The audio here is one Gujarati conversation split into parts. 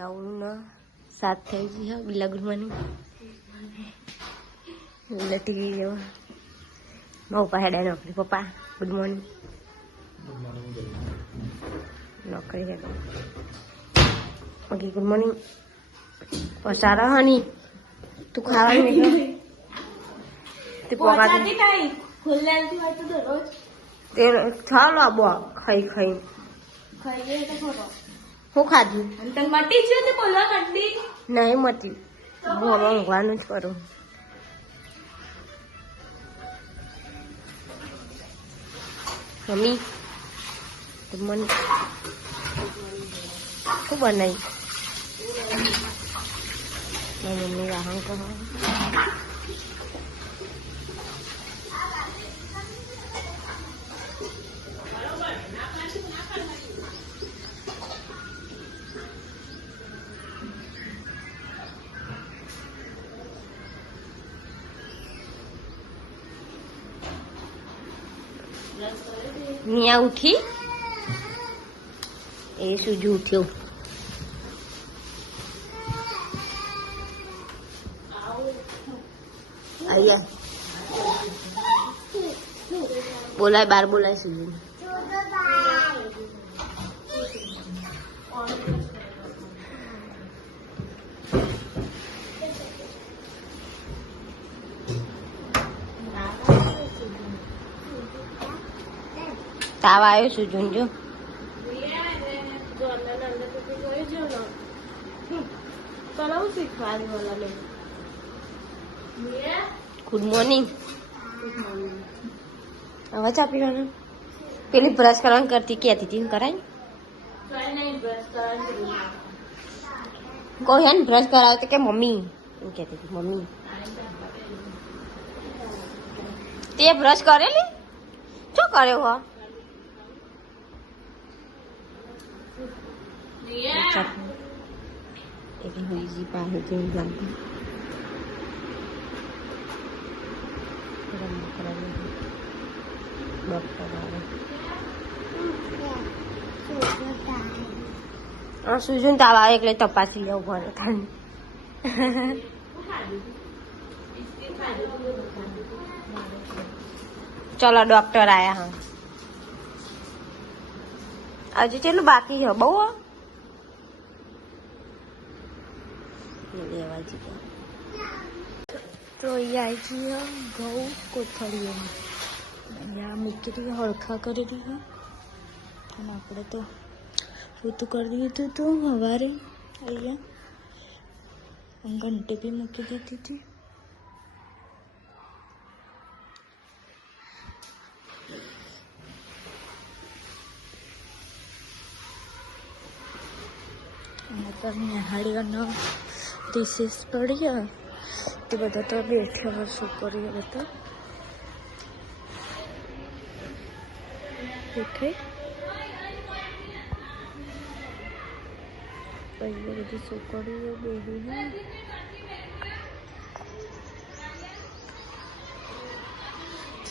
9:07 થઈ ગઈ હા. બિલ્લા ગુડ મોર્નિંગ. લટી ગઈ જો મારા પપ્પા હેડે નોકરી. પપ્પા ગુડ મોર્નિંગ. નોકરી હેડે ઓકે. Good morning. ઓ સારા હની તું ખાવાનું નહીં તે પોગાતી નહીં ખુલ્લાથી હોય તો દરરોજ તે ચાલો આબો ખાઈ ખાઈ ખાઈ તો ખરો હું ખાધું અને તને મટી છે તે બોલવા કડડી નહીં મટી હું હવે ઊંઘવાનું જ કરું. મમ્મી મને શું બનાવી મમ્મી વાહન કહો. મિયા ઉઠી એ સુજુ ઉઠ્યો. અહીંયા બોલાય બાર બોલાય સુજુ. તાવ આવ્યો સુજુન જો ગુડ મોર્નિંગ. હવે ચા પીવાનું પેલી બ્રશ કરવાનું કરતી કહેતી હતી કરાય કોઈ હે ને બ્રશ કરાવે તો કે મમ્મી એમ કહેતી હતી. મમ્મી તે બ્રશ કરેલી શું કર્યો હો એવી હોઈજી પાસે જેવું લાગે સુજન તાવ આવે એટલે તપાસી લેવું પડે ખાલી. ચલો ડોક્ટર આયા હા હજુ ચેટલું બાકી છે બહુ લેવા જઈએ તો અહીંયા આવી જઈએ ઘઉં કોથળીઓ અહીંયા મૂકી દીધી હળખા કરી દીધું અને આપણે તો પોતું કરી દીધું હતું સવારે. અહીંયા ઘંટી બી મૂકી દીધી હતી. અને તો નિહાળીઓનો રિસેસ પડી તે બધા તો બેઠા શું કરીએ બધા બેઠે પછી બધી છોકરીઓ બેહીને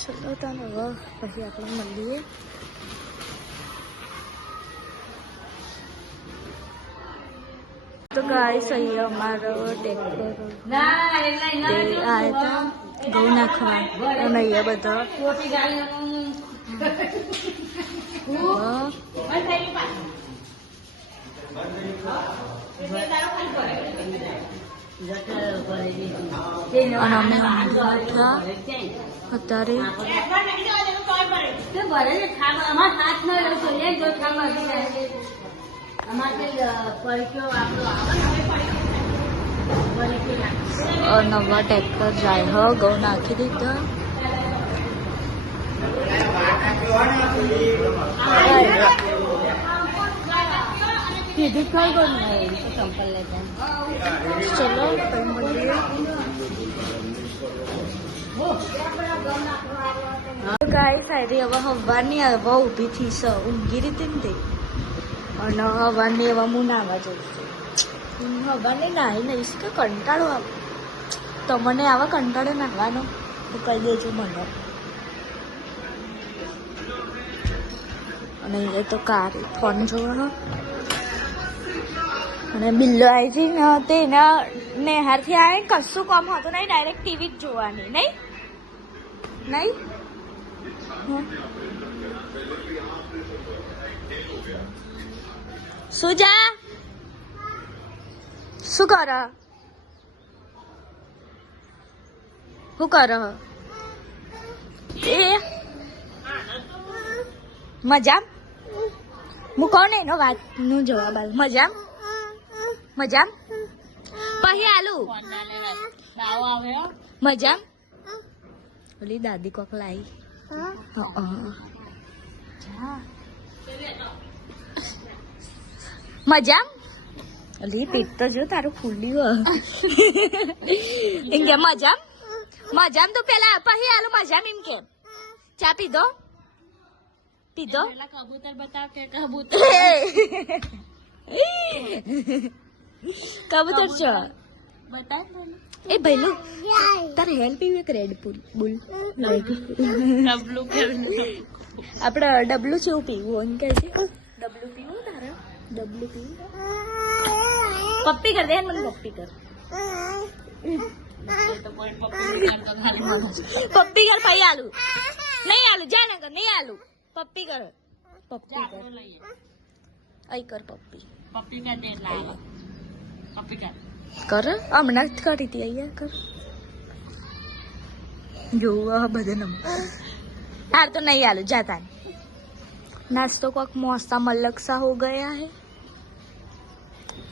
ચલો તને હવે પછી આપણે મળીએ. તો ગાઈસ અહીંયા અમારો ટ્રેક્ટર આવ્યા હતા ઘઉં નાખવા અને અહીંયા બધા અને અમે અત્યારે નવા ટ્રેક્ટર જાય હ ઘઉં નાખી દીધા. કીધું ખાઈ ગયું ચંપલ લેતા ચલો ગાય સાઈડ હવે હવાની હવે ઊભી થી સ ઊંઘી રીતે ને તે અને હવાની હવે હું નાવા જઉં છું. હવાની નાહી નહીશ કે કંટાળો આવે તમને આવા કંટાળો નાહવાનો તો કહી દેજો મને. અને એ તો કાર ફોન જોવાનો અને બિલ્લો આવી હતી ને તે એના નેહારથી આવે કશું કામ હતું નહીં, ડાયરેક્ટ ટીવી જ જોવાની. નહીં નહીં શું જા શું કર શું કર એ મજામ હું કોણ એનો વાત નું જવાબ આલ મજામ મજામ પછી આલુ મજામ ઓલી દાદી કોક લાઈ મજામ ઓલી પેટ તો જો તારું ફૂલ્યું એમ કે મજામ મજામ તો પેલા પછી આલુ મજામ એમ કે ચા પીધો પીધો કબૂતર બતાવ કે કબૂતર કબૂતર છો બતાવ એ ભઈલું તારે હેલ્પ પીવું એક રેડ બુલ ડબલું આપણે ડબલું છે પીવું એમ કે છે ડબલું પીવું તારે ડબલું પીવું પપ્પી કર દે મને પપ્પી કર પપ્પી કર ભાઈ આલુ નહીં આલુ જા ના કર નહીં આલુ પપ્પી કર પપ્પી કર આઈ કર પપ્પી પપ્પી કર દે લાવ પપ્પી કર કર હમણાં જ કરી હતી અહીંયા કર જોવા બધા નંબર हार तो नहीं आलू जाता है नाश्तो को मौसम अलग सा हो गया है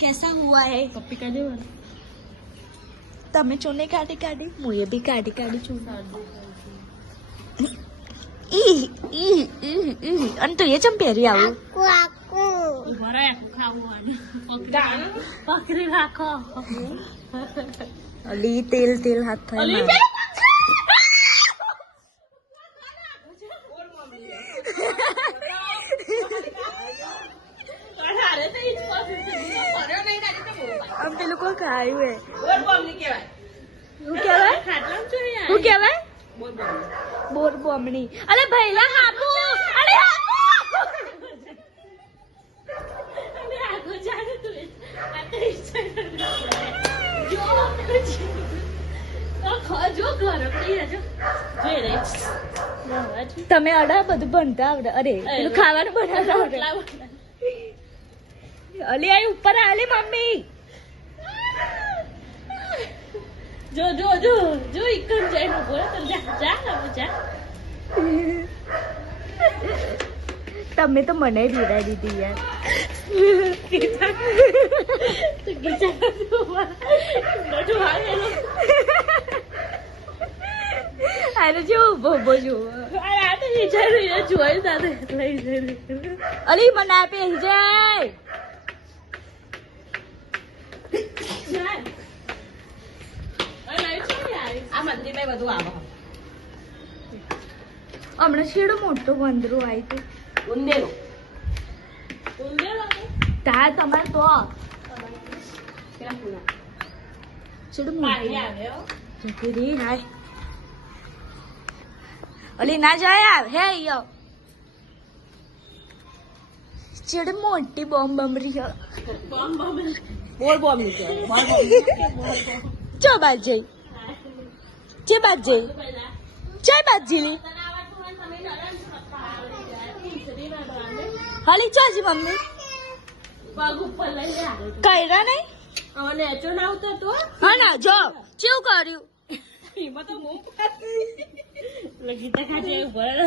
कैसा हुआ है पप्पी का दे तमें चूने काटी काटी मुझे भी काटी काटी चून અને તો એ ચમ પહેરી આવું પકડી રાખો અલી તેલ તેલ હાથ થાય આમ પેલું કોઈ ખાયું હે શું કહેવાય બોર બોમણી અરે ભૈલા હાપુ અરે હાપુ તમે અડા બધું ભણતા આવડે અરે પેલું ખાવાનું બનાવતા આવડે અલી આઈ ઉપર આલી મમ્મી જો જો જો જો ઇકન જઈને બોલે તો જા જા તમે તો મને રીડાઈ દીધી યાર અરે જો ઉભો જો અરે આ તો વિચાર્યું જોઈ સાથે લઈ જઈ અલી મને આપે જાય હમણાં શેડો મોટો વંદરો આવ્યું તા તમારે તો શેડો મોટો હાય અલી ના જાય હે યો ચેડ મોટી બોમ્બ બમરી બોલ બોમ્બ ચો બાજ જઈ ચે બાજ જઈ ચે બાજ જીલી હાલી ચાજી મમ્મી પગ ઉપર લઈ લે કઈરા નહીં હવે નેચો ના આવતો તો હા ના જો કેવું કર્યું એમાં તો મો ગીતા ખાજે ઉભર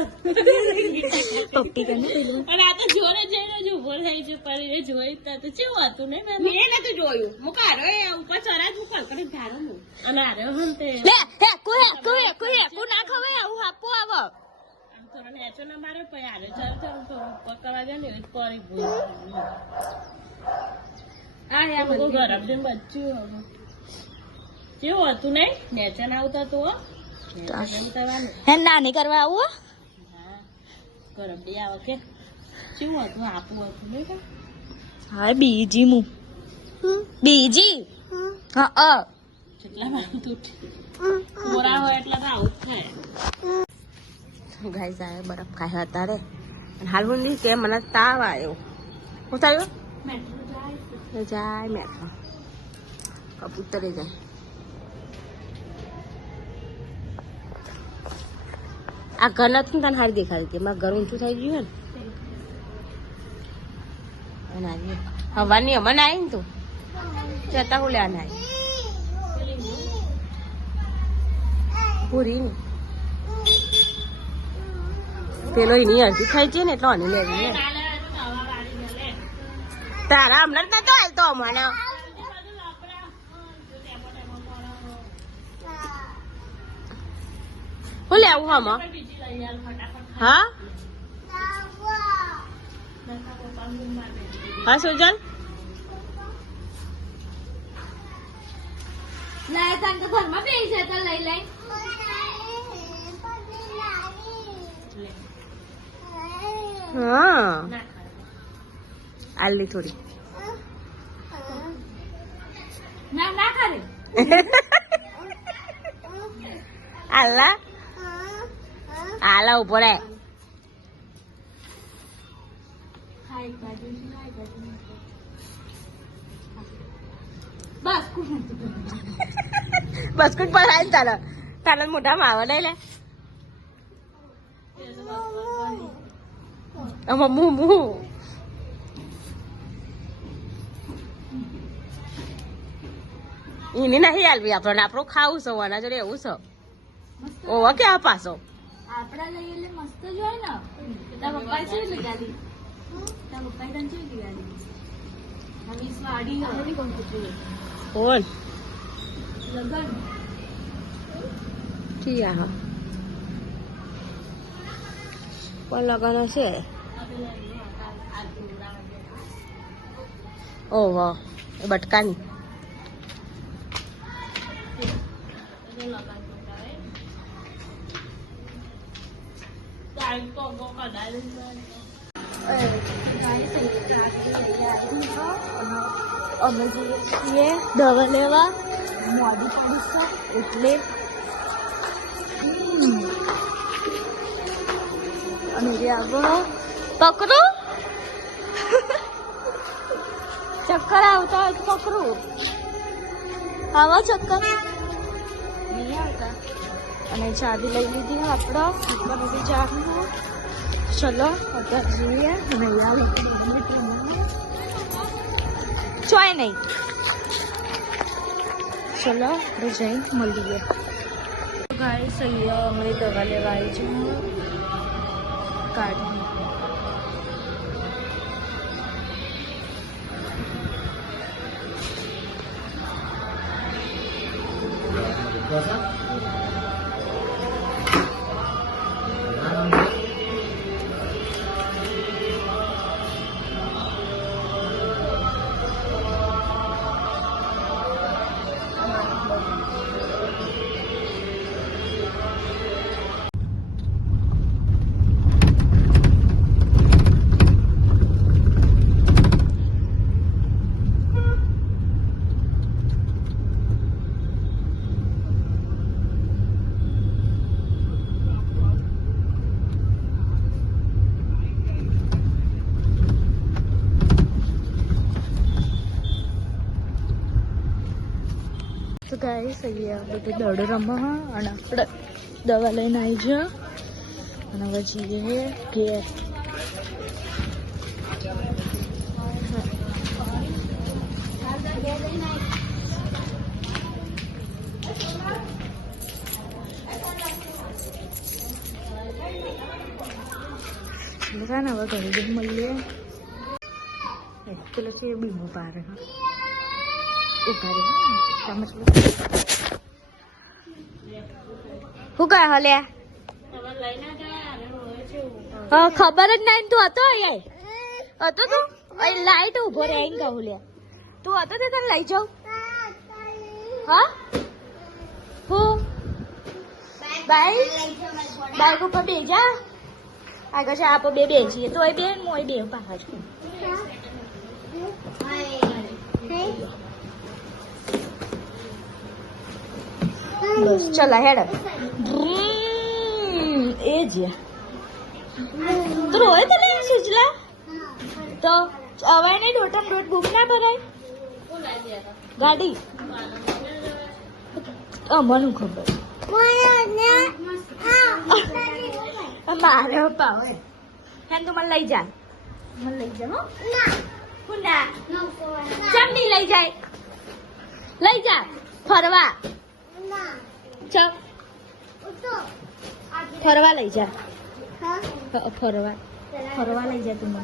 પપ્પી કને પેલું અને આ તો જોરે જઈને જો ઉભર થઈ છે પરીને જોઈ તો કેવું હતું ને મેં નતું જોયું મુકારો એ ઉપર ચરાજ મુકાલ કરી ધારો નું અને આરે હંતે લે હે કોઈ ના ખવે આવું આપો આવો આમ તો નેચો ના મારે પય આરે ચાલ ચાલ તો પકવા દે ને પરી ભૂલ આ યા મગો ગરમ દે બચ્ચું કેવું હતું નહીં નેચન આવતા તો હે નાની કરવા આવું ગરમ દે આવો કે કેવું હતું આપવું હતું નહીં હા બીજી મુ બીજી હા જેટલા મારું તૂટ મોરા હોય એટલા તો આવું થાય ગાઈસ આ બરફ ખાય હતા રે હાલ હું કે મને તાવ આવ્યો હું થયું જાય મેં કબૂતરે જાય. આ ઘર નથી તને હારી દેખાડી હતી મારા ઘર ઊંચું થઈ ગયું ને હવાની અમને આવી ને તું જતા હું લેવા ના પૂરી ને પેલો એની અડધી થાય છે ને એટલે આની લેવી ને તારા હમણાં જ નતો હાલતો મને હું લેવું આમાં હા હા સુજલ લાય તાન તો ઘરમાં બેસી છે તો લઈ લઈ હા આલી થોડી ના ના કરે આલા આલા ઉભો રે બસ બસ્કુટ પર આવીને ચાલો ચાલો મોઢા માવા લઈ લે આમાં મું એની નહીં હાલવી આપણને આપણું ખાવું છે આના જોડે એવું છે ઓવા કે આ પાછો આપડા લઈ એટલે મસ્ત જ હોય ને તારા પપ્પા છે લગાડી તારા પપ્પા તને છે લગાડી હવે સ્વાડી હવે કોણ પૂછે કોણ લગન ઠીક હા કોણ લગન હશે ઓહો એ બટકાની અમે જઈએ છીએ દવા લેવા મોડી પાડી છે એટલે અને જે આગળ પકડું ચક્કર આવતા હોય તો પકડું આવા ચક્કર નહીં આવતા અને ચાવી લઈ લીધી આપણો ઉપર બધી ચાવી ચલો અત્યારે જઈએ અને ચોય નહીં ચલો આપણે જઈને મળીએ ગાઈસ અહીંયા અમે દવા લેવા આવી છું કાઢી તો ગાઈસ અહીંયા બધે દડો રમવા અને આપણે દવા લઈને આવી છે અને હવે જઈએ ઘેર ને હવે ઘરે જઈને મળીએ પેલો છે બીમો પારે ઉભા રે શું કહે હલે ખબર જ નહીં તું હતો અહીંયા હતો તું લાઈટ ઉભો રે એમ કહું લે તું હતો તે તને લઈ જાઉં હા હું બાઈક ઉપર બેજા આગળ છે આપણે બે બેસીએ તો એ બેન મોય બે પાછા છું બસ ચલા હેડ એ જ તો રોય તને સુજલા તો અવાય નહીં દોટા દોટ બૂમ ના ભરાય ગાડી મને ખબર મારે પાવે હેન તો મને લઈ જા કુંડા ચમ નહીં લઈ જાય લઈ જા ફરવા ચમ ફરવા લઈ જા ફરવા લઈ જા તું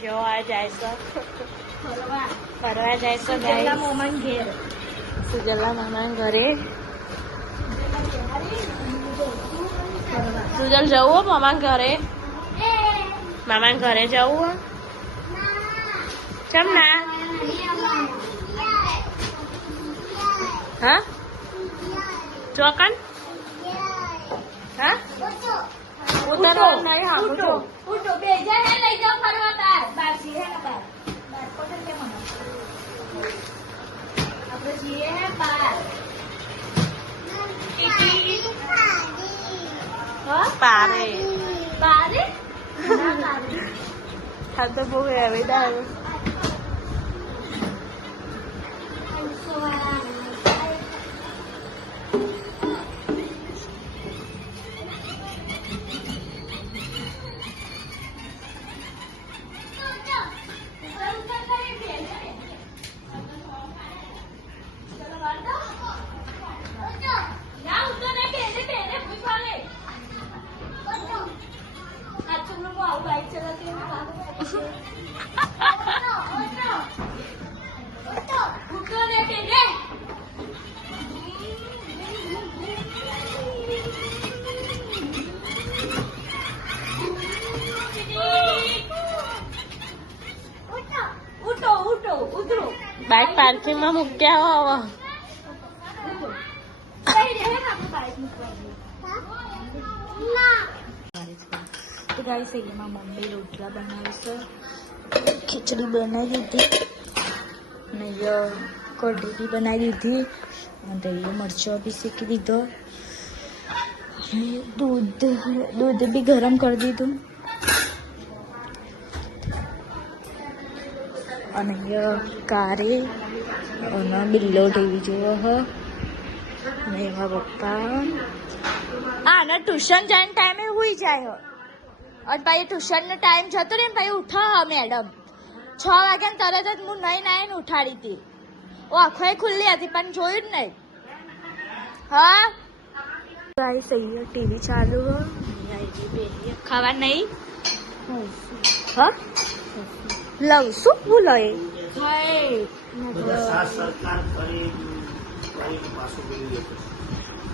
જો આ જાય છે ફરવા જાય છે ગાઈસ મામા ઘેર સુજલા મામા ઘરે સુજલ જવું મામા ઘરે જવું ચમ ના હા ચોકન હા ઉતરવા નહીં હા ઉઠો બેજા હે લઈ જાવ ફરવા બારસી હે ને બાર કોટન કે મને આપણે જીએ હે બાર પારે હા તો બહુ હેવી ડાળ બાઇક પાર્કિંગ માં મૂક્યા હો તો ગાઈસ એમાં મમ્મી રોટલા બનાવે છે ખીચડી બનાવી દીધી અને કઢી બી બનાવી દીધી અને મરચો બી શેકી દીધો દૂધ બી ગરમ કરી દીધું અને કારે અને બિલ્લો ટીવી જોવો હ અને એમાં પપ્પા આને ટ્યુશન જઈને ટાઈમે હુઈ જાય અને પછી ટ્યુશનનો ટાઈમ જતો રહે ને પછી ઉઠા હ મેડમ 6 વાગ્યા તરત જ હું નહીં નાઈને ઉઠાડી હતી ઓ આંખો ખુલ્લી હતી પણ જોયું જ નહીં હા ગાઈસ અહીંયા ટીવી ચાલુ હ ખાવા નહીં હા લઉં શું હું લઈ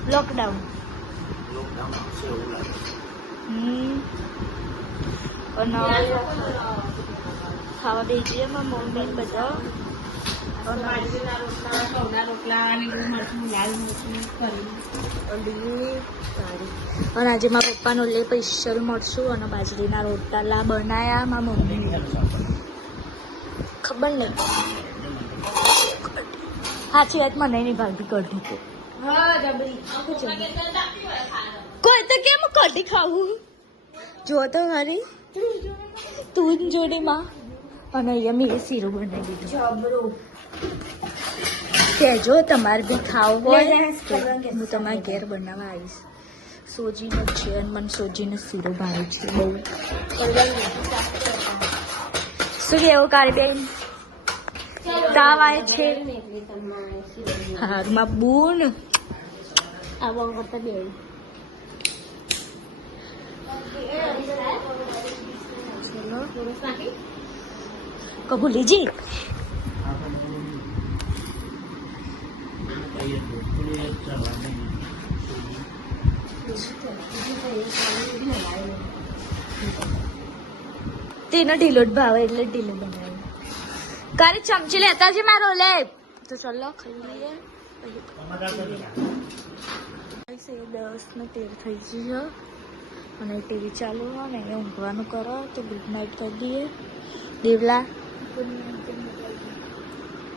લોકડાઉન ખાવા બેસીએ મારા મમ્મી બધા અને આજે મારા પપ્પાનો લે સ્પેશિયલ મળશું અને બાજરીના રોટલા બનાયા મારા મમ્મી ખબર નહીં સાચી વાત મને નહીં ભાગતી કઢી તો કોઈ તો કેમ કઢી ખાવું જો તો ખરી તું જોડીમાં અને અહીંયા મેં શીરો બનાવી દીધું કહેજો તમારે બી ખાવું હોય હું તમારા ઘેર બનાવવા આવીશ સોજીનો છે અને મને સોજીનો શીરો ભાવે છે બહુ શું કેવું કાળીબેન તાવ આવે છે હારમાં બૂન આવા કરતા બે કબૂલી જી તેનો ઢીલો જ ભાવે એટલે ઢીલો બનાવે કારે ચમચી લેતા છે મારો લે તો ચલો ખાઈ લઈએ 10:13 થઈ ગઈ અને ટીવી ચાલુ હોય ને એ ઊંઘવાનું કરો તો ગુડ નાઇટ કરી દઈએ દેવલા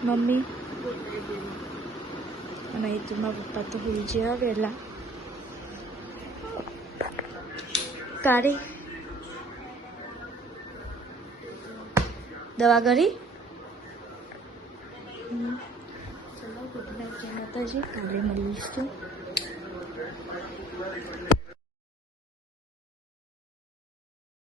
મમ્મી અને એ તું મારા પપ્પા તો ભૂલી ગયા વહેલા કારી દવા કરી માતાજી કાલે મળીશું.